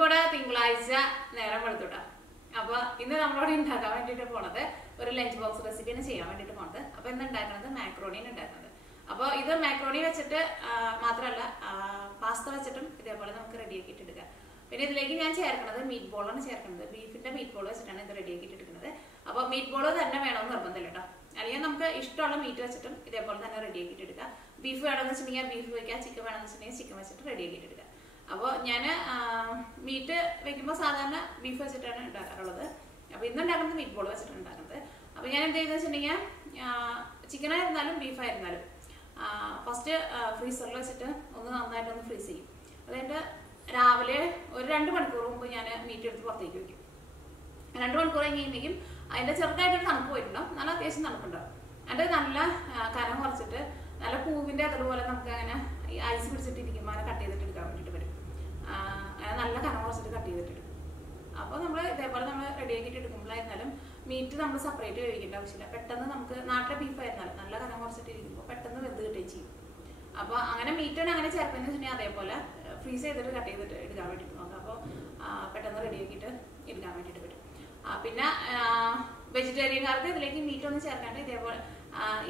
കൂടെ തിങ്കളാഴ്ച നേരം വെളുത്തുട്ടാ. അപ്പൊ ഇന്ന് നമ്മളോട് ഉണ്ടാക്കാൻ വേണ്ടിട്ട് പോണത് ഒരു ലഞ്ച് ബോക്സ് റെസിപ്പിയാണ് ചെയ്യാൻ വേണ്ടിട്ട് പോണത്. അപ്പൊ ഇന്ന് ഉണ്ടാക്കുന്നത് മാക്രോണിയാണ് ഉണ്ടാക്കുന്നത്. അപ്പൊ ഇത് മാക്രോണി വെച്ചിട്ട് മാത്രമല്ല, പാസ്ത വെച്ചിട്ടും ഇതേപോലെ നമുക്ക് റെഡിയാക്കിയിട്ട് എടുക്കാം. പിന്നെ ഇതിലേക്ക് ഞാൻ ചേർക്കുന്നത് മീറ്റ് ബോളാണ് ചേർക്കുന്നത്. ബീഫിന്റെ മീറ്റ് ബോൾ വെച്ചിട്ടാണ് ഇത് റെഡിയാക്കിയിട്ട് എടുക്കുന്നത്. അപ്പൊ മീറ്റ് ബോൾ തന്നെ വേണമെന്ന് നിർബന്ധമില്ല കേട്ടോ. അല്ലെങ്കിൽ നമുക്ക് ഇഷ്ടമുള്ള മീറ്റ് വെച്ചിട്ടും ഇതേപോലെ തന്നെ റെഡിയാക്കിയിട്ട് എടുക്കാം. ബീഫ് വേണമെന്ന് വെച്ചിട്ടുണ്ടെങ്കിൽ ബീഫ് വെക്കാം, ചിക്കൻ വേണമെന്ന് വെച്ചിട്ടുണ്ടെങ്കിൽ ചിക്കൻ വെച്ചിട്ട് റെഡിയാക്കിയിട്ട് എടുക്കാം. അപ്പോൾ ഞാൻ മീറ്റ് വെക്കുമ്പോൾ സാധാരണ ബീഫ് വെച്ചിട്ടാണ് ഉണ്ടാക്കാറുള്ളത്. അപ്പോൾ ഇന്ന് ഉണ്ടാക്കുന്നത് മീറ്റ് ബോൾ വെച്ചിട്ടാണ് ഉണ്ടാക്കുന്നത്. അപ്പോൾ ഞാൻ എന്ത് ചെയ്യുന്നത് വെച്ചിട്ടുണ്ടെങ്കിൽ ചിക്കനായിരുന്നാലും ബീഫായിരുന്നാലും ഫസ്റ്റ് ഫ്രീസറിൽ വെച്ചിട്ട് ഒന്ന് നന്നായിട്ടൊന്ന് ഫ്രീസ് ചെയ്യും. അതായത് രാവിലെ ഒരു 2 മണിക്കൂർ മുമ്പ് ഞാൻ മീറ്റ് എടുത്ത് പുറത്തേക്ക് വയ്ക്കും. 2 മണിക്കൂർ കഴിയുമ്പോഴേക്കും അതിൻ്റെ ചെറുതായിട്ടൊരു തണുപ്പ് പോയിട്ടുണ്ടാവും. നല്ല അത്യാവശ്യം തണുപ്പുണ്ടാവും. അതിൻ്റെ നല്ല കനം കുറച്ചിട്ട് നല്ല പൂവിൻ്റെ അതുപോലെ നമുക്ക് അങ്ങനെ ഐസ് പിടിച്ചിട്ടിരിക്കുമ്പോൾ അങ്ങനെ കട്ട് ചെയ്തിട്ട് എടുക്കാൻ വേണ്ടിയിട്ട് വരും. അങ്ങനെ നല്ല കനം കുറച്ചിട്ട് കട്ട് ചെയ്തിട്ട് എടുക്കും. അപ്പോൾ നമ്മൾ ഇതേപോലെ നമ്മൾ റെഡിയാക്കിയിട്ട് എടുക്കുമ്പോഴായിരുന്നാലും മീറ്റ് നമ്മൾ സെപ്പറേറ്റ് വേവിക്കേണ്ട ആവശ്യമില്ല. പെട്ടെന്ന് നമുക്ക് നാട്ടിലെ ബീഫായിരുന്നാലും നല്ല കനം കുറച്ചിട്ട് ഇരിക്കുമ്പോൾ പെട്ടെന്ന് വെന്ത് കിട്ടുകയും ചെയ്യും. അപ്പോൾ അങ്ങനെ മീറ്റാണ് അങ്ങനെ ചേർക്കുന്നതെന്ന് വെച്ചിട്ടുണ്ടെങ്കിൽ അതേപോലെ ഫ്രീസ് ചെയ്തിട്ട് കട്ട് ചെയ്തിട്ട് എടുക്കാൻ വേണ്ടിയിട്ട് നോക്കാം. അപ്പോൾ പെട്ടെന്ന് റെഡിയാക്കിയിട്ട് എടുക്കാൻ വേണ്ടിയിട്ട് പറ്റും. പിന്നെ വെജിറ്റേറിയൻകാർക്ക് ഇതിലേക്ക് മീറ്റ് ഒന്നും ചേർക്കാണ്ട് ഇതേപോലെ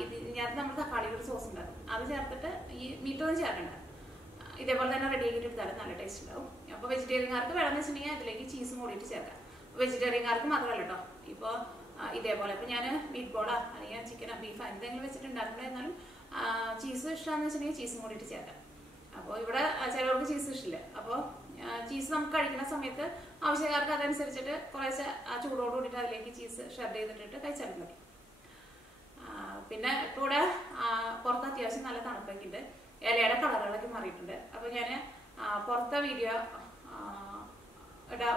ഇതിനകത്ത് നമ്മൾ തക്കാളിയുടെ സോസ് ഉണ്ടാകും. അത് ചേർത്തിട്ട് ഈ മീറ്റ് ഒന്നും ചേർക്കണ്ട, ഇതേപോലെ തന്നെ റെഡിയാക്കിയിട്ട് എടുത്താലും നല്ല ടേസ്റ്റ് ഉണ്ടാവും. അപ്പോൾ വെജിറ്റേറിയൻകാർക്ക് വേണമെന്ന് വെച്ചിട്ടുണ്ടെങ്കിൽ അതിലേക്ക് ചീസും കൂടിയിട്ട് ചേർക്കാം. വെജിറ്റേറിയൻകാർക്ക് മാത്രമല്ല കേട്ടോ. ഇപ്പോൾ ഇതേപോലെ ഇപ്പോൾ ഞാൻ മീറ്റ് ബോളോ അല്ലെങ്കിൽ ചിക്കനോ ബീഫോ എന്തെങ്കിലും വെച്ചിട്ട് ഉണ്ടാക്കുമ്പോഴായിരുന്നാലും ചീസ് ഇഷ്ടമാണെന്ന് വെച്ചിട്ടുണ്ടെങ്കിൽ ചീസും കൂടിയിട്ട് ചേർക്കാം. അപ്പോൾ ഇവിടെ ചിലവർക്ക് ചീസ് ഇഷ്ടമില്ല. അപ്പോൾ ചീസ് നമുക്ക് കഴിക്കുന്ന സമയത്ത് ആവശ്യക്കാർക്ക് അതനുസരിച്ചിട്ട് കുറേശ്ശെ ആ ചൂടോട് കൂടിയിട്ട് അതിലേക്ക് ചീസ് ഷെഡ് ചെയ്തിട്ടിട്ട് കഴിച്ചാൽ മതി. പിന്നെ ഇപ്പോൾ ഇവിടെ പുറത്ത് അത്യാവശ്യം നല്ല തണുപ്പൊക്കെ ഉണ്ട്. ഇലയുടെ കളറുകളൊക്കെ മാറിയിട്ടുണ്ട്. അപ്പോൾ ഞാൻ പുറത്തെ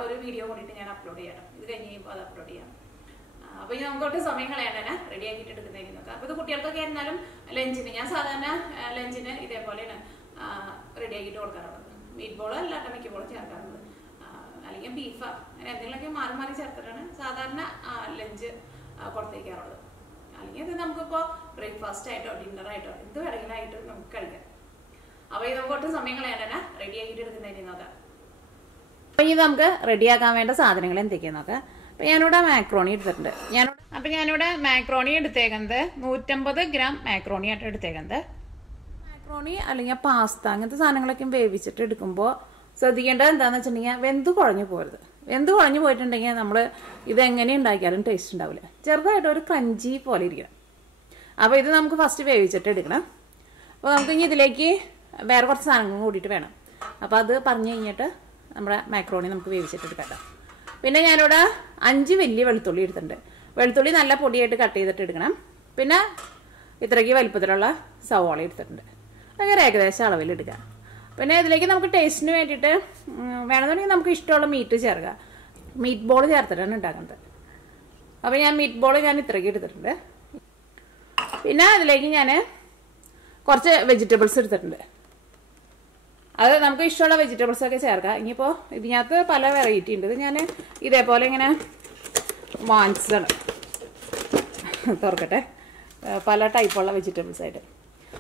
ഒരു വീഡിയോ കൂടിയിട്ട് ഞാൻ അപ്ലോഡ് ചെയ്യണം. ഇത് കഴിഞ്ഞ് കഴിയുമ്പോൾ അത് അപ്ലോഡ് ചെയ്യാം. അപ്പോൾ ഇനി നമുക്ക് ഒട്ടും സമയം കളയാണ്ട് റെഡിയാക്കിയിട്ട് എടുക്കുന്നതിന് നോക്കാം. അപ്പോൾ ഇത് കുട്ടികൾക്കൊക്കെ ആയിരുന്നാലും ലഞ്ചിന് ഞാൻ സാധാരണ ലഞ്ചിന് ഇതേപോലെയാണ് റെഡിയാക്കിയിട്ട് കൊടുക്കാറുള്ളത്. മീറ്റ് ബോളോ അല്ലാണ്ട് മിക്ക ബോളും ചേർക്കാറുള്ളത്. അല്ലെങ്കിൽ ബീഫ് അങ്ങനെ എന്തെങ്കിലുമൊക്കെ മാറി മാറി ചേർത്തിട്ടാണ് സാധാരണ ലഞ്ച് കൊടുത്തേക്കാറുള്ളത്. അല്ലെങ്കിൽ ഇത് നമുക്കിപ്പോൾ ബ്രേക്ക്ഫാസ്റ്റ് ആയിട്ടോ ഡിന്നറായിട്ടോ എന്ത് വേണമെങ്കിലും ആയിട്ട് നമുക്ക് കഴിക്കാം. അപ്പോൾ ഇത് നമുക്ക് ഒട്ടും സമയം കളയാണ്ട് റെഡിയാക്കിയിട്ട് എടുക്കുന്നതിന് നോക്കാം. അപ്പോൾ ഇത് നമുക്ക് റെഡിയാക്കാൻ വേണ്ട സാധനങ്ങൾ എന്തൊക്കെയാണെന്ന് നോക്കാം. അപ്പോൾ ഞാനിവിടെ മാക്രോണി എടുത്തിട്ടുണ്ട്. ഞാനിവിടെ മാക്രോണി എടുത്തേക്കുന്നത് 150 ഗ്രാം മാക്രോണി ആയിട്ട് എടുത്തേക്കുന്നത്. മാക്രോണി അല്ലെങ്കിൽ പാസ്ത അങ്ങനത്തെ സാധനങ്ങളൊക്കെ വേവിച്ചിട്ട് എടുക്കുമ്പോൾ ശ്രദ്ധിക്കേണ്ടത് എന്താണെന്ന് വെച്ചിട്ടുണ്ടെങ്കിൽ വെന്ത് കുഴഞ്ഞു പോരുത്. വെന്ത് കുഴഞ്ഞു പോയിട്ടുണ്ടെങ്കിൽ നമ്മൾ ഇതെങ്ങനെ ഉണ്ടാക്കിയാലും ടേസ്റ്റ് ഉണ്ടാവില്ല. ചെറുതായിട്ട് ഒരു ക്രഞ്ചി പോലെ ഇരിക്കണം. അപ്പോൾ ഇത് നമുക്ക് ഫസ്റ്റ് വേവിച്ചിട്ട് എടുക്കണം. അപ്പോൾ നമുക്ക് ഇനി ഇതിലേക്ക് വേറെ കുറച്ച് സാധനങ്ങൾ കൂടിയിട്ട് വേണം. അപ്പോൾ അത് പറഞ്ഞു കഴിഞ്ഞിട്ട് നമ്മുടെ മാക്രോണി നമുക്ക് വേവിച്ചിട്ട് എടുക്കാം. പിന്നെ ഞാനിവിടെ 5 വലിയ വെളുത്തുള്ളി എടുത്തിട്ടുണ്ട്. വെളുത്തുള്ളി നല്ല പൊടിയായിട്ട് കട്ട് ചെയ്തിട്ട് എടുക്കണം. പിന്നെ ഇത്രയ്ക്ക് വലിപ്പത്തിലുള്ള സവാള എടുത്തിട്ടുണ്ട്. അങ്ങനെ ഏകദേശം അളവിൽ എടുക്കുക. പിന്നെ ഇതിലേക്ക് നമുക്ക് ടേസ്റ്റിന് വേണ്ടിയിട്ട് വേണമെന്നുണ്ടെങ്കിൽ നമുക്ക് ഇഷ്ടമുള്ള മീറ്റ് ചേർക്കാം. മീറ്റ് ബോൾ ചേർത്തിട്ടാണ് ഉണ്ടാക്കുന്നത്. അപ്പോൾ ഞാൻ മീറ്റ് ബോൾ ഇത്രയ്ക്ക് എടുത്തിട്ടുണ്ട്. പിന്നെ അതിലേക്ക് ഞാൻ കുറച്ച് വെജിറ്റബിൾസ് എടുത്തിട്ടുണ്ട്. അത് നമുക്ക് ഇഷ്ടമുള്ള വെജിറ്റബിൾസൊക്കെ ചേർക്കാം. ഇനിയിപ്പോൾ ഇതിനകത്ത് പല വെറൈറ്റി ഉണ്ട്. ഇത് ഞാൻ ഇതേപോലെ ഇങ്ങനെ വാങ്ങിച്ചതാണ്. തുറക്കട്ടെ. പല ടൈപ്പുള്ള വെജിറ്റബിൾസ് ആയിട്ട്.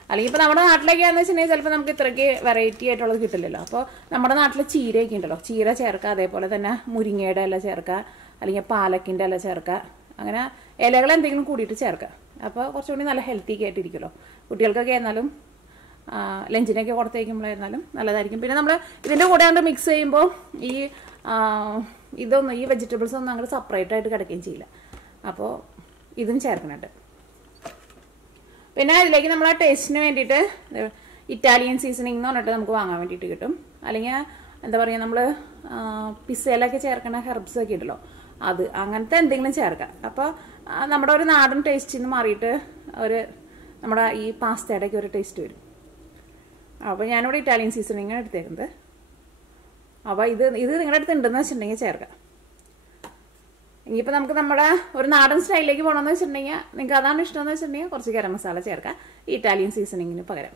അല്ലെങ്കിൽ ഇപ്പോൾ നമ്മുടെ നാട്ടിലേക്കാണെന്ന് വെച്ചിട്ടുണ്ടെങ്കിൽ ചിലപ്പോൾ നമുക്ക് ഇത്രയ്ക്ക് വെറൈറ്റി ആയിട്ടുള്ളത് കിട്ടില്ലല്ലോ. അപ്പോൾ നമ്മുടെ നാട്ടിൽ ചീരയൊക്കെ ഉണ്ടല്ലോ, ചീര ചേർക്കുക. അതേപോലെ തന്നെ മുരിങ്ങയുടെ ഇല ചേർക്കുക, അല്ലെങ്കിൽ പാലക്കിൻ്റെ ഇല ചേർക്കുക. അങ്ങനെ ഇലകൾ എന്തെങ്കിലും കൂടിയിട്ട് ചേർക്കുക. അപ്പോൾ കുറച്ചുകൂടി നല്ല ഹെൽത്തി ഒക്കെ ആയിട്ടിരിക്കുമല്ലോ. കുട്ടികൾക്കൊക്കെ ആയിരുന്നാലും ലഞ്ചിനൊക്കെ കൊടുത്തേക്കുമ്പോഴായിരുന്നാലും നല്ലതായിരിക്കും. പിന്നെ നമ്മൾ ഇതിൻ്റെ കൂടെ കൊണ്ട് മിക്സ് ചെയ്യുമ്പോൾ ഈ വെജിറ്റബിൾസ് ഒന്നും അങ്ങനെ സെപ്പറേറ്റ് ആയിട്ട് കിടക്കുകയും ചെയ്യില്ല. അപ്പോൾ ഇതും ചേർക്കുന്നുണ്ട്. പിന്നെ ഇതിലേക്ക് നമ്മൾ ആ ടേസ്റ്റിന് വേണ്ടിയിട്ട് ഇറ്റാലിയൻ സീസണിങ് എന്ന് പറഞ്ഞിട്ട് നമുക്ക് വാങ്ങാൻ വേണ്ടിയിട്ട് കിട്ടും. അല്ലെങ്കിൽ എന്താ പറയുക, നമ്മൾ പിസ്സയിലൊക്കെ ചേർക്കുന്ന ഹെർബ്സ് ഒക്കെ ഉണ്ടല്ലോ, അത് അങ്ങനത്തെ എന്തെങ്കിലും ചേർക്കാം. അപ്പോൾ നമ്മുടെ ഒരു നാടൻ ടേസ്റ്റിൽ നിന്ന് മാറിയിട്ട് നമ്മുടെ ഈ പാസ്തയുടെയൊക്കെ ഒരു ടേസ്റ്റ് വരും. അപ്പോൾ ഞാനിവിടെ ഇറ്റാലിയൻ സീസണിങ്ങാണ് എടുത്തേക്കുന്നത്. അപ്പോൾ ഇത് നിങ്ങളുടെ അടുത്ത് ഉണ്ടെന്ന് വെച്ചിട്ടുണ്ടെങ്കിൽ ചേർക്കാം. ഇനിയിപ്പോൾ നമുക്ക് നമ്മുടെ ഒരു നാടൻ സ്റ്റൈലിലേക്ക് പോകണമെന്ന് വെച്ചിട്ടുണ്ടെങ്കിൽ നിങ്ങൾക്ക് അതാണ് ഇഷ്ടമെന്ന് വെച്ചിട്ടുണ്ടെങ്കിൽ കുറച്ച് ഗരം മസാല ചേർക്കാം ഇറ്റാലിയൻ സീസണിങ്ങിന് പകരം.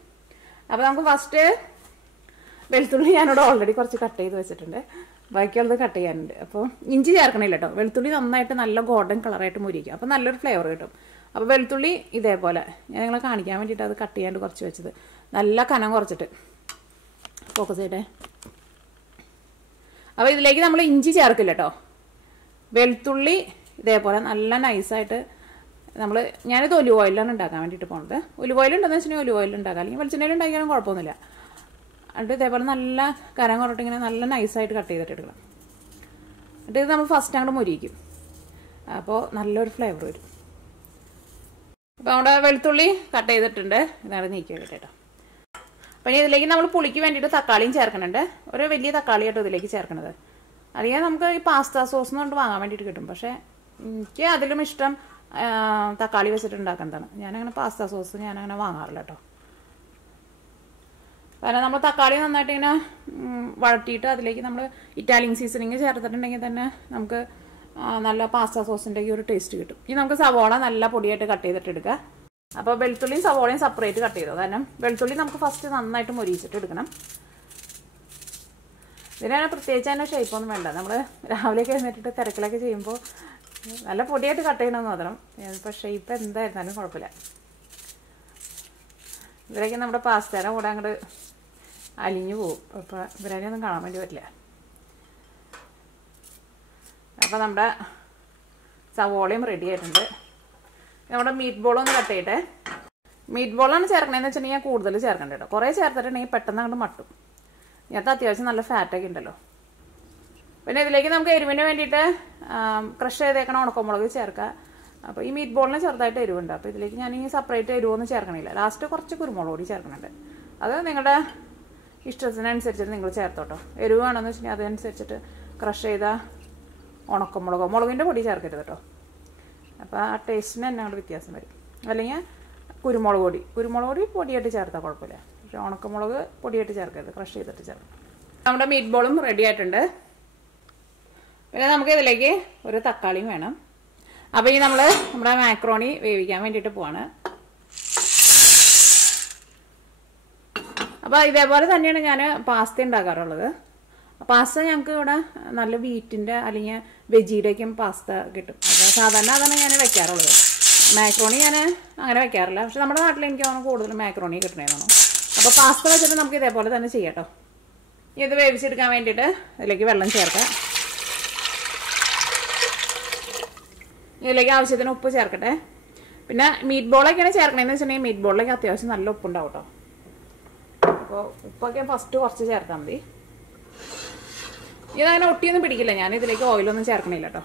അപ്പോൾ നമുക്ക് ഫസ്റ്റ് വെളുത്തുള്ളി ഞാനിവിടെ ഓൾറെഡി കുറച്ച് കട്ട് ചെയ്ത് വെച്ചിട്ടുണ്ട്. ബാക്കിയുള്ളത് കട്ട് ചെയ്യാനുണ്ട്. അപ്പോൾ ഇഞ്ചി ചേർക്കണില്ല കേട്ടോ. വെളുത്തുള്ളി നന്നായിട്ട് നല്ല ഗോൾഡൻ കളറായിട്ട് മുരിക്കുക. അപ്പോൾ നല്ലൊരു ഫ്ലേവർ കിട്ടും. അപ്പോൾ വെളുത്തുള്ളി ഇതേപോലെ ഞാൻ നിങ്ങളെ കാണിക്കാൻ വേണ്ടിയിട്ട് അത് കട്ട് ചെയ്യാണ്ട് കുറച്ച് വെച്ചത്. നല്ല കനം കുറച്ചിട്ട് ഫോക്കസ് ചെയ്യട്ടെ. അപ്പോൾ ഇതിലേക്ക് നമ്മൾ ഇഞ്ചി ചേർക്കില്ല കേട്ടോ. വെളുത്തുള്ളി ഇതേപോലെ നല്ല നൈസായിട്ട് ഞാനിത് ഒലിവ് ഓയിലാണ് ഉണ്ടാക്കാൻ വേണ്ടിയിട്ട് പോകുന്നത്. ഒലിവ് ഓയിൽ ഉണ്ടെന്ന് വെച്ചിട്ടുണ്ടെങ്കിൽ ഒലിവ് ഓയിൽ ഉണ്ടാക്കാം, അല്ലെങ്കിൽ വെളിച്ചെണ്ണയിൽ ഉണ്ടാക്കിയാലും കുഴപ്പമൊന്നുമില്ല. എന്നിട്ട് ഇതേപോലെ നല്ല കനം കുറട്ട് ഇങ്ങനെ നല്ല നൈസായിട്ട് കട്ട് ചെയ്തിട്ട് എടുക്കണം. എന്നിട്ട് ഇത് നമ്മൾ ഫസ്റ്റ് അങ്ങോട്ട് മുരിക്കും. അപ്പോൾ നല്ലൊരു ഫ്ലേവർ വരും. അപ്പോൾ നമ്മുടെ വെളുത്തുള്ളി കട്ട് ചെയ്തിട്ടുണ്ട്. ഇതാണ് നീക്കി വെക്കട്ടെ കേട്ടോ. അപ്പോൾ ഇനി ഇതിലേക്ക് നമ്മൾ പുളിക്ക് വേണ്ടിയിട്ട് തക്കാളിയും ചേർക്കുന്നുണ്ട്. ഒരു വലിയ തക്കാളി കേട്ടോ ഇതിലേക്ക് ചേർക്കണത്. അല്ലെങ്കിൽ നമുക്ക് ഈ പാസ്ത സോസ് കൊണ്ട് വാങ്ങാൻ വേണ്ടിയിട്ട് കിട്ടും. പക്ഷേ എനിക്ക് അതിലും ഇഷ്ടം തക്കാളി വെച്ചിട്ട് ഉണ്ടാക്കുന്നതാണ്. ഞാനങ്ങനെ പാസ്ത സോസ് ഞാനങ്ങനെ വാങ്ങാറില്ല കേട്ടോ. കാരണം നമ്മൾ തക്കാളി നന്നായിട്ട് ഇങ്ങനെ വഴറ്റിയിട്ട് അതിലേക്ക് നമ്മൾ ഇറ്റാലിയൻ സീസണിങ് ചേർത്തിട്ടുണ്ടെങ്കിൽ തന്നെ നമുക്ക് നല്ല പാസ്ത സോസിൻ്റെ ഒരു ടേസ്റ്റ് കിട്ടും. ഇനി നമുക്ക് സവോള നല്ല പൊടിയായിട്ട് കട്ട് ചെയ്തിട്ട് എടുക്കുക. അപ്പോൾ വെളുത്തുള്ളിയും സവോളയും സെപ്പറേറ്റ് കട്ട് ചെയ്തോ. കാരണം വെളുത്തുള്ളി നമുക്ക് ഫസ്റ്റ് നന്നായിട്ട് മൊരിയിച്ചിട്ട് എടുക്കണം. ഇതിനാണ് പ്രത്യേകിച്ച് അതിൻ്റെ ഷേപ്പൊന്നും വേണ്ട. നമ്മൾ രാവിലെയൊക്കെ എഴുന്നേറ്റിട്ട് തിരക്കിലൊക്കെ ചെയ്യുമ്പോൾ നല്ല പൊടിയായിട്ട് കട്ട് ചെയ്യണമെന്ന് മാത്രം. ഇപ്പോൾ ഷേപ്പ് എന്തായിരുന്നാലും കുഴപ്പമില്ല. ഇവരൊക്കെ നമ്മുടെ പാസ്തേനെ കൂടെ അങ്ങോട്ട് അലിഞ്ഞു പോകും. അപ്പോൾ ഇവരൊന്നും കാണാൻ വേണ്ടി പറ്റില്ല. അപ്പോൾ നമ്മുടെ സവോളയും റെഡി ആയിട്ടുണ്ട്. നമ്മുടെ മീറ്റ് ബോളൊന്ന് കട്ട് ചെയ്യട്ടെ. മീറ്റ് ബോളാണ് ചേർക്കണതെന്ന് വെച്ചിട്ടുണ്ടെങ്കിൽ ഞാൻ കൂടുതൽ ചേർക്കണ്ട കേട്ടോ. കുറേ ചേർത്തിട്ടുണ്ടെങ്കിൽ പെട്ടെന്ന് അങ്ങോട്ട് മട്ടും. ഇതിനകത്ത് അത്യാവശ്യം നല്ല ഫാറ്റൊക്കെ ഉണ്ടല്ലോ. പിന്നെ ഇതിലേക്ക് നമുക്ക് എരിവിന് വേണ്ടിയിട്ട് ക്രഷ് ചെയ്തേക്കണ ഉണക്കമുളക് ചേർക്കാം. അപ്പോൾ ഈ മീറ്റ് ബോളിന് ചെറുതായിട്ട് എരിവുണ്ട്. അപ്പോൾ ഇതിലേക്ക് ഞാൻ ഈ സെപ്പറേറ്റ് എരിവൊന്നും ചേർക്കണില്ല. ലാസ്റ്റ് കുറച്ച് കുരുമുളക് പൊടി ചേർക്കുന്നുണ്ട്. അത് നിങ്ങളുടെ ഇഷ്ടത്തിനനുസരിച്ചിട്ട് നിങ്ങൾ ചേർത്തോട്ടോ. എരിവ് വേണമെന്ന് വെച്ചിട്ടുണ്ടെങ്കിൽ അതനുസരിച്ചിട്ട് ക്രഷ് ചെയ്ത മുളകിൻ്റെ പൊടി ചേർക്കരുത് കേട്ടോ. അപ്പോൾ ആ ടേസ്റ്റിന് തന്നെ അങ്ങോട്ട് വ്യത്യാസം വരും. അല്ലെങ്കിൽ കുരുമുളക് പൊടി പൊടിയായിട്ട് ചേർത്താൽ കുഴപ്പമില്ല. പക്ഷേ ഉണക്കമുളക് പൊടിയായിട്ട് ചേർക്കരുത്, ക്രഷ് ചെയ്തിട്ട് ചേർക്കാം. നമ്മുടെ മീറ്റ് ബോളും റെഡി ആയിട്ടുണ്ട്. പിന്നെ നമുക്ക് ഇതിലേക്ക് ഒരു തക്കാളിയും വേണം. അപ്പോൾ ഈ നമ്മുടെ മാക്രോണി വേവിക്കാൻ വേണ്ടിയിട്ട് പോവാണ്. അപ്പോൾ ഇതേപോലെ തന്നെയാണ് ഞാൻ പാസ്ത ഉണ്ടാക്കാറുള്ളത്. പാസ്ത ഞങ്ങൾക്ക് ഇവിടെ നല്ല വീറ്റിൻ്റെ അല്ലെങ്കിൽ വെജിയുടെയൊക്കെയും പാസ്ത കിട്ടും. അപ്പോൾ സാധാരണ അതാണ് ഞാൻ വെക്കാറുള്ളത്. മാക്രോണി ഞാൻ അങ്ങനെ വെക്കാറില്ല. പക്ഷെ നമ്മുടെ നാട്ടിൽ എനിക്ക് തോന്നുന്നു കൂടുതലും മാക്രോണി കിട്ടണേന്നാണ്. അപ്പോൾ പാസ്ത വെച്ചിട്ട് നമുക്ക് ഇതേപോലെ തന്നെ ചെയ്യാം കേട്ടോ. ഇത് വേവിച്ചെടുക്കാൻ വേണ്ടിയിട്ട് ഇതിലേക്ക് വെള്ളം ചേർക്കാം. ഇതിലേക്ക് ആവശ്യത്തിന് ഉപ്പ് ചേർക്കട്ടെ. പിന്നെ മീറ്റ് ബോളൊക്കെയാണ് ചേർക്കണതെന്ന് വെച്ചിട്ടുണ്ടെങ്കിൽ മീറ്റ് ബോളിലേക്ക് അത്യാവശ്യം നല്ല ഉപ്പുണ്ടാവും കേട്ടോ. അപ്പോൾ ഉപ്പൊക്കെ ഫസ്റ്റ് കുറച്ച് ചേർത്താൽ മതി. ഇതങ്ങനെ ഒട്ടിയൊന്നും പിടിക്കില്ല. ഞാൻ ഇതിലേക്ക് ഓയിലൊന്നും ചേർക്കണില്ല കേട്ടോ.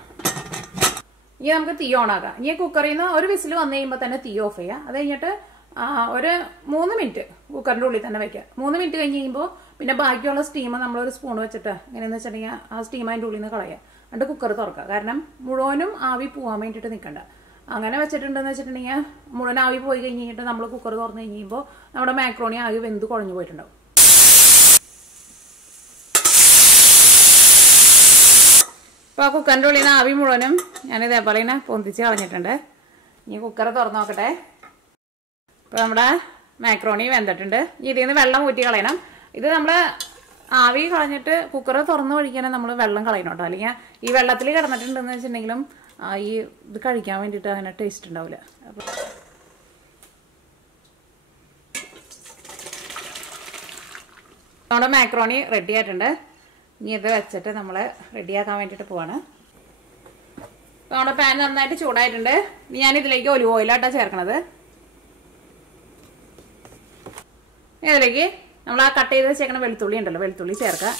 ഇനി നമുക്ക് തീ ഓണാക്കാം. ഇനി കുക്കറിൽ നിന്ന് ഒരു വിസിൽ വന്നു കഴിയുമ്പോൾ തന്നെ തീ ഓഫ് ചെയ്യുക. അത് കഴിഞ്ഞിട്ട് ഒരു 3 മിനിറ്റ് കുക്കറിൻ്റെ ഉള്ളിൽ തന്നെ വെക്കുക. 3 മിനിറ്റ് കഴിഞ്ഞ് കഴിയുമ്പോൾ പിന്നെ ബാക്കിയുള്ള സ്റ്റീം നമ്മളൊരു സ്പൂൺ വെച്ചിട്ട് എങ്ങനെയാണെന്ന് വെച്ചിട്ടുണ്ടെങ്കിൽ ആ സ്റ്റീം അതിൻ്റെ ഉള്ളിൽ നിന്ന് കളയുക. എന്നിട്ട് കുക്കർ തുറക്കുക. കാരണം മുഴുവനും ആവി പോകാൻ വേണ്ടിയിട്ട് നിൽക്കണ്ട. അങ്ങനെ വെച്ചിട്ടുണ്ടെന്ന് വെച്ചിട്ടുണ്ടെങ്കിൽ മുഴുവൻ ആവി പോയി കഴിഞ്ഞിട്ട് നമ്മൾ കുക്കർ തുറന്ന് കഴിയുമ്പോൾ നമ്മുടെ മാക്രോണി ആകെ വെന്ത് കുഴഞ്ഞു പോയിട്ടുണ്ടാവും. അപ്പോൾ ആ കുക്കറിൻ്റെ ഉള്ളിൽ നിന്ന് ആവി മുഴുവനും ഞാനിതേപോലെ ഇങ്ങനെ പൊന്തിച്ച് കളഞ്ഞിട്ടുണ്ട്. ഇനി കുക്കർ തുറന്ന് നോക്കട്ടെ. ഇപ്പോൾ നമ്മുടെ മാക്രോണി വെന്തിട്ടുണ്ട്. ഇതിൽ നിന്ന് വെള്ളം ഊറ്റി കളയണം. ഇത് നമ്മൾ ആവി കളഞ്ഞിട്ട് കുക്കർ തുറന്ന് കഴിക്കാൻ നമ്മൾ വെള്ളം കളയണം കേട്ടോ. അല്ലെങ്കിൽ ഈ വെള്ളത്തിൽ കിടന്നിട്ടുണ്ടെന്ന് വെച്ചിട്ടുണ്ടെങ്കിലും ഈ ഇത് കഴിക്കാൻ വേണ്ടിയിട്ട് അങ്ങനെ ടേസ്റ്റ് ഉണ്ടാവില്ല. അപ്പോൾ നമ്മുടെ മാക്രോണി റെഡി ആയിട്ടുണ്ട്. ഇനി ഇത് വെച്ചിട്ട് നമ്മൾ റെഡിയാക്കാൻ വേണ്ടിയിട്ട് പോവാണ്. അപ്പോൾ നമ്മുടെ പാൻ നന്നായിട്ട് ചൂടായിട്ടുണ്ട്. ഞാനിതിലേക്ക് ഒലിവ് ഓയിലായിട്ടാണ് ചേർക്കണത്. ഇതിലേക്ക് നമ്മൾ ആ കട്ട് ചെയ്ത് വെച്ചേക്കണ വെളുത്തുള്ളി ഉണ്ടല്ലോ, വെളുത്തുള്ളി ചേർക്കുക.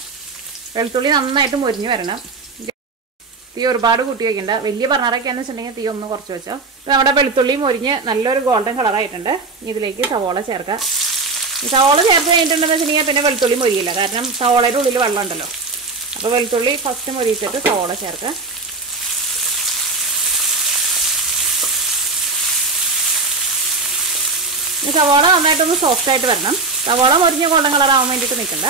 വെളുത്തുള്ളി നന്നായിട്ട് മൊരിഞ്ഞ് വരണം. തീ ഒരുപാട് കൂട്ടി വയ്ക്കണ്ട. വലിയ ബർണറൊക്കെയാന്ന് വെച്ചിട്ടുണ്ടെങ്കിൽ തീ ഒന്ന് കുറച്ച് വെച്ചോ. നമ്മുടെ വെളുത്തുള്ളി മൊരിഞ്ഞ് നല്ലൊരു ഗോൾഡൻ കളറായിട്ടുണ്ട്. ഇതിലേക്ക് സവോള ചേർക്കുക. ഈ സവോള ചേർത്ത് കഴിഞ്ഞിട്ടുണ്ടെന്ന് വെച്ചിട്ടുണ്ടെങ്കിൽ പിന്നെ വെളുത്തുള്ളി മൊരിയില്ല. കാരണം സവോളയുടെ ഉള്ളിൽ വെള്ളം ഉണ്ടല്ലോ. അപ്പോൾ വെളുത്തുള്ളി ഫസ്റ്റ് മൊരിച്ചിട്ട് സവോള ചേർക്കുക. സവോള നന്നായിട്ടൊന്ന് സോഫ്റ്റായിട്ട് വരണം. സവോള മൊരിഞ്ഞ ഗോൾഡൻ കളർ ആവാൻ വേണ്ടിയിട്ട് നിൽക്കണ്ട.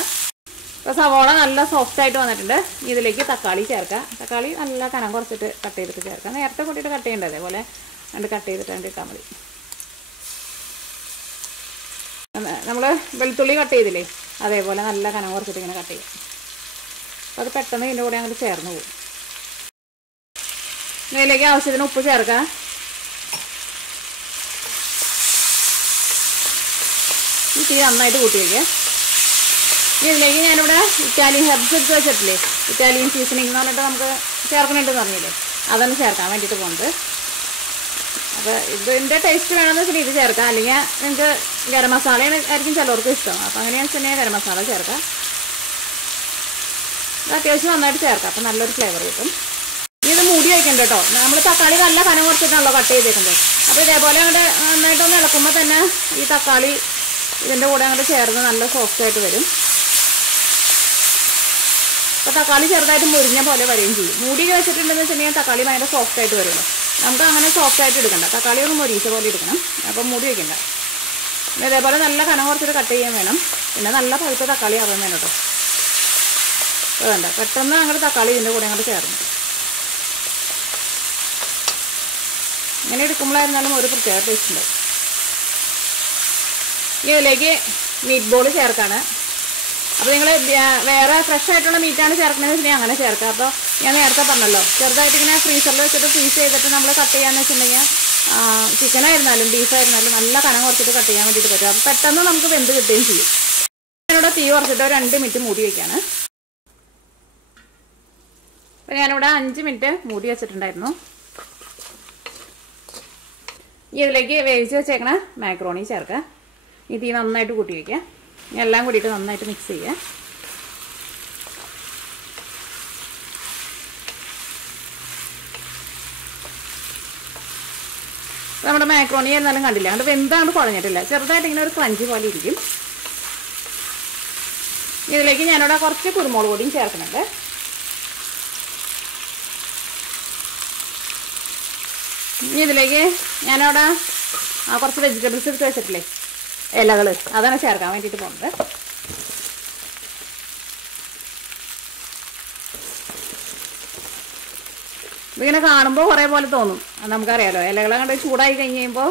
അപ്പോൾ സവോള നല്ല സോഫ്റ്റായിട്ട് വന്നിട്ടുണ്ട്. ഇതിലേക്ക് തക്കാളി ചേർക്കുക. തക്കാളി നല്ല കനം കുറച്ചിട്ട് കട്ട് ചെയ്തിട്ട് ചേർക്കുക. നേരത്തെ കൂട്ടിയിട്ട് കട്ട് ചെയ്യേണ്ടത് അതേപോലെ രണ്ട് കട്ട് ചെയ്തിട്ട് ഇട്ടാൽ മതി. നമ്മൾ വെളുത്തുള്ളി കട്ട് ചെയ്തില്ലേ അതേപോലെ നല്ല കനം കുറച്ചിട്ട് ഇങ്ങനെ കട്ട് ചെയ്യും. അപ്പോൾ അത് പെട്ടെന്ന് ഇതിൻ്റെ കൂടെ അങ്ങോട്ട് ചേർന്ന് പോകും. ഇതിലേക്ക് ആവശ്യത്തിന് ഉപ്പ് ചേർക്കുക. ഈ തീ നന്നായിട്ട് കൂട്ടി വയ്ക്കുക. ഇതിലേക്ക് ഞാനിവിടെ ഇറ്റാലിയൻ ഹെർബ്സ് എടുത്ത് വെച്ചിട്ടില്ലേ, ഇറ്റാലിയൻ സീസണിങ് എന്ന് പറഞ്ഞിട്ട് നമുക്ക് ചേർക്കുന്നുണ്ടെന്ന് പറഞ്ഞില്ലേ, അതാണ് ചേർക്കാൻ വേണ്ടിയിട്ട് പോകുന്നത്. അപ്പോൾ ഇതിൻ്റെ ടേസ്റ്റ് വേണമെന്ന് വെച്ചാൽ ഇത് ചേർക്കാം, അല്ലെങ്കിൽ നിങ്ങൾക്ക് ഗരം മസാല ആയിരിക്കും ചിലവർക്ക് ഇഷ്ടം. അപ്പോൾ അങ്ങനെയാണെന്ന് വെച്ചാൽ ഗരം മസാല ചേർക്കാം. ഇത് അത്യാവശ്യം നന്നായിട്ട് ചേർക്കാം, അപ്പോൾ നല്ലൊരു ഫ്ലേവർ കിട്ടും. ഇത് മൂടി വയ്ക്കണ്ട കേട്ടോ, നമ്മൾ തക്കാളി നല്ല കനം കുറച്ചിട്ടാണല്ലോ കട്ട് ചെയ്തേക്കുന്നത്. അപ്പോൾ ഇതേപോലെ അങ്ങോട്ട് നന്നായിട്ടൊന്ന് ഇളക്കുമ്പോൾ തന്നെ ഈ തക്കാളി ഇതിൻ്റെ കൂടെ അങ്ങോട്ട് ചേർന്ന് നല്ല സോഫ്റ്റായിട്ട് വരും. അപ്പോൾ തക്കാളി ചെറുതായിട്ട് മുരിഞ്ഞ പോലെ വരികയും ചെയ്യും. മൂടി വെച്ചിട്ടുണ്ടെന്ന് വെച്ചിട്ടുണ്ടെങ്കിൽ തക്കാളി ഭയങ്കര സോഫ്റ്റായിട്ട് വരുമല്ലോ. നമുക്ക് അങ്ങനെ സോഫ്റ്റായിട്ട് എടുക്കണ്ട, തക്കാളി ഒന്ന് മൊരീച്ച പോലെ എടുക്കണം. അപ്പോൾ മൂടി വയ്ക്കണ്ട. പിന്നെ ഇതേപോലെ നല്ല കനം കുറച്ചിട്ട് കട്ട് ചെയ്യാൻ വേണം. പിന്നെ നല്ല പഴുത്ത തക്കാളി ആവാൻ വേണം കേട്ടോ. അപ്പോൾ വേണ്ട, പെട്ടെന്ന് അങ്ങോട്ട് തക്കാളി ഇതിൻ്റെ കൂടെ അങ്ങോട്ട് ചേർന്നു. ഇങ്ങനെ എടുക്കുമ്പോഴായിരുന്നാലും ഒരു പ്രത്യേക ടേസ്റ്റ് ഉണ്ട്. ഇതിലേക്ക് മീറ്റ് ബോൾ ചേർക്കാണ്. അപ്പോൾ നിങ്ങൾ വേറെ ഫ്രഷ് ആയിട്ടുള്ള മീറ്റാണ് ചേർക്കണമെന്ന് വെച്ചിട്ടുണ്ടെങ്കിൽ അങ്ങനെ ചേർക്കുക. അപ്പോൾ ഞാൻ നേരത്തെ പറഞ്ഞല്ലോ, ചെറുതായിട്ട് ഇങ്ങനെ ഫ്രീസറിൽ വെച്ചിട്ട് ഫ്രീസ് ചെയ്തിട്ട് നമ്മൾ കട്ട് ചെയ്യാന്ന് വെച്ചിട്ടുണ്ടെങ്കിൽ ചിക്കനായിരുന്നാലും ബീഫായിരുന്നാലും നല്ല കനം കുറച്ചിട്ട് കട്ട് ചെയ്യാൻ വേണ്ടിയിട്ട് പറ്റും. അപ്പോൾ പെട്ടെന്ന് നമുക്ക് വെന്ത് കിട്ടുകയും ചെയ്യും. ഞാനിവിടെ തീ കുറച്ചിട്ട് 2 മിനിറ്റ് മൂടി വയ്ക്കുകയാണ്. അപ്പോൾ ഞാനിവിടെ 5 മിനിറ്റ് മൂടി വെച്ചിട്ടുണ്ടായിരുന്നു. ഇതിലേക്ക് വേവിച്ച് വെച്ചേക്കണ മാക്രോണി ചേർക്കുക. ഈ തീ നന്നായിട്ട് കൂട്ടി വയ്ക്കുക. എല്ലാം കൂടിയിട്ട് നന്നായിട്ട് മിക്സ് ചെയ്യുക. നമ്മുടെ മാക്രോണി എന്നാലും കണ്ടില്ല, അതുകൊണ്ട് വെന്താണ്ട് കുഴഞ്ഞിട്ടില്ല, ചെറുതായിട്ട് ഇങ്ങനെ ഒരു ക്രഞ്ചി പോലെ ഇരിക്കും. ഇതിലേക്ക് ഞാനിവിടെ കുറച്ച് കുരുമുളക് പൊടിയും ചേർക്കുന്നുണ്ട്. ഇനി ഇതിലേക്ക് ഞാനവിടെ കുറച്ച് വെജിറ്റബിൾസ് എടുത്ത് വെച്ചിട്ടില്ലേ, ഇലകൾ, അതാണ് ചേർക്കാൻ വേണ്ടിയിട്ട് പോകുന്നത്. ഇതിങ്ങനെ കാണുമ്പോൾ കുറേ പോലെ തോന്നും, നമുക്കറിയാലോ. ഇലകൾ കണ്ട് ചൂടായി കഴിഞ്ഞ് കഴിയുമ്പോൾ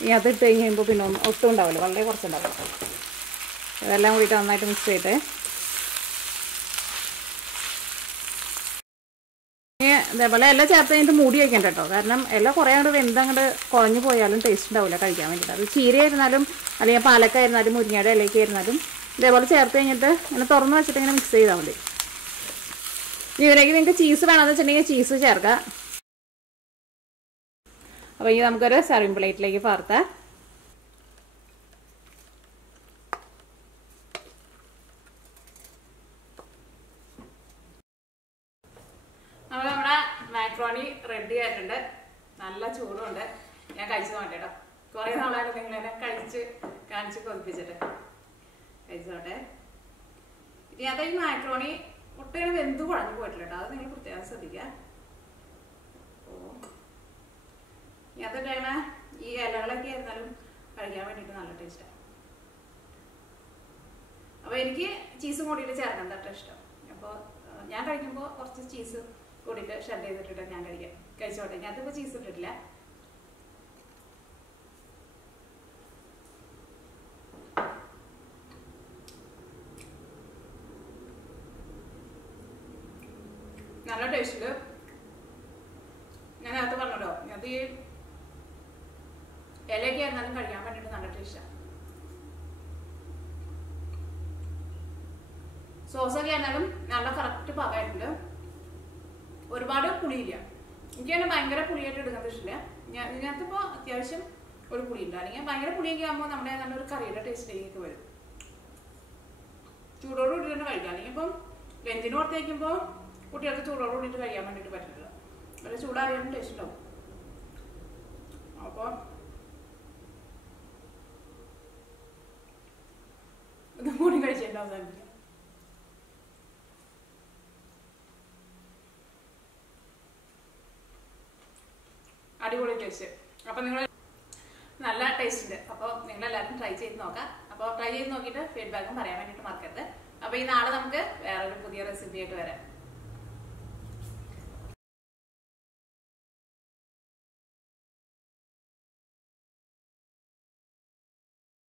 ഇതിനകത്ത് ഇട്ട് കഴിഞ്ഞ് കഴിയുമ്പോൾ പിന്നെ ഒട്ടും ഉണ്ടാവില്ല, വളരെ കുറച്ചുണ്ടാവില്ല. ഇതെല്ലാം കൂടിയിട്ട് നന്നായിട്ട് മിക്സ് ചെയ്തിട്ട് ഇതേപോലെ എല്ലാം ചേർത്ത് കഴിഞ്ഞിട്ട് മൂടി വയ്ക്കണ്ട കേട്ടോ. കാരണം എല്ലാം കുറേ അങ്ങോട്ട് വെന്തങ്ങോട്ട് കുഴഞ്ഞു പോയാലും ടേസ്റ്റ് ഉണ്ടാവില്ല കഴിക്കാൻ വേണ്ടിയിട്ട്. അത് ചീരയായിരുന്നാലും അല്ലെങ്കിൽ പാലക്കായിരുന്നാലും മുരിങ്ങയുടെ ഇലയ്ക്ക് ആയിരുന്നാലും ഇതേപോലെ ചേർത്ത് കഴിഞ്ഞിട്ട് ഇങ്ങനെ തുറന്ന് വെച്ചിട്ട് ഇങ്ങനെ മിക്സ് ചെയ്താൽ മതി. ഇതിലേക്ക് നിങ്ങൾക്ക് ചീസ് വേണമെന്ന് വെച്ചിട്ടുണ്ടെങ്കിൽ ചീസ് ചേർക്കാം. അപ്പോൾ ഇനി നമുക്കൊരു സർവിങ് പ്ലേറ്റിലേക്ക് പകർത്താം. അപ്പോൾ നമ്മുടെ മാക്രോണി റെഡി ആയിട്ടുണ്ട്. നല്ല ചൂടുണ്ട്. ഞാൻ കഴിച്ചു നോട്ടെ കേട്ടോ. കുറേ നാളായിട്ട് നിങ്ങളെന്നെ കാണിച്ച് കൊതിപ്പിച്ചിട്ട് കഴിച്ചു നോട്ടെ. ഇനി അത് ഈ മാക്രോണി ഒട്ടേറെ വെന്ത് കുഴഞ്ഞു പോയിട്ടില്ല കേട്ടോ, അത് നിങ്ങൾ പ്രത്യേകം ശ്രദ്ധിക്കുക. ഇനി അതിട്ടേക്കണ ഈ ഇലകളൊക്കെ ആയിരുന്നാലും കഴിക്കാൻ വേണ്ടിയിട്ട് നല്ല ടേസ്റ്റാണ്. അപ്പോൾ എനിക്ക് ചീസ് കൂടിയിട്ട് ചേർക്കാൻ തട്ട ഇഷ്ടം. അപ്പോൾ ഞാൻ കഴിക്കുമ്പോൾ കുറച്ച് ചീസ് കൂടിയിട്ട് ഷെഡ് ചെയ്തിട്ടിട്ട് ഞാൻ കഴിച്ചോട്ടെ. ഞാനതിപ്പോൾ ചീസ് ഇട്ടിട്ടില്ല. നല്ല ടേസ്റ്റ്. ഞാൻ നേരത്തെ പറഞ്ഞല്ലോ, അത് ഈ ഇലയൊക്കെ ആയിരുന്നാലും കഴിക്കാൻ വേണ്ടിയിട്ട് നല്ല ടേസ്റ്റാണ്. സോസൊക്കെ ആയിരുന്നാലും നല്ല കറക്റ്റ് പാകമായിട്ടുണ്ട്. ഒരുപാട് പുളിയില്ല. എനിക്ക് തന്നെ ഭയങ്കര പുളിയായിട്ട് എടുക്കുന്നത് ഇഷ്ടമില്ല. ഇതിനകത്തിപ്പോൾ അത്യാവശ്യം ഒരു പുളിയുണ്ട്. അല്ലെങ്കിൽ ഭയങ്കര പുളിയൊക്കെ ആകുമ്പോൾ നമ്മുടെ നല്ലൊരു കറിയുടെ ടേസ്റ്റിലേക്ക് വരും. ചൂടോട് കൂടി തന്നെ കഴിക്കാം. അല്ലെങ്കിൽ ഇപ്പം ലഞ്ചിന് പുറത്തേക്കുമ്പോൾ കുട്ടികൾക്ക് ചൂടോട് കൂടിയിട്ട് കഴിക്കാൻ വേണ്ടിയിട്ട് പറ്റില്ല. ഒരു ചൂടാറിയാലും ടേസ്റ്റ് ഉണ്ടാവും. അപ്പോൾ ഇതും കൂടി കഴിച്ചിട്ട് അവസാനിപ്പിക്കാം. അടിപൊളി ടേസ്റ്റ്. അപ്പോൾ നിങ്ങൾ നല്ല ടേസ്റ്റ് ഉണ്ട്. അപ്പോൾ നിങ്ങളെല്ലാവരും ട്രൈ ചെയ്ത് നോക്കാം. അപ്പോൾ ട്രൈ ചെയ്ത് നോക്കിയിട്ട് ഫീഡ്ബാക്കും പറയാൻ വേണ്ടിയിട്ട് മറക്കരുത്. അപ്പോൾ ഈ നാളെ നമുക്ക് വേറൊരു പുതിയ റെസിപ്പി ആയിട്ട് വരാം.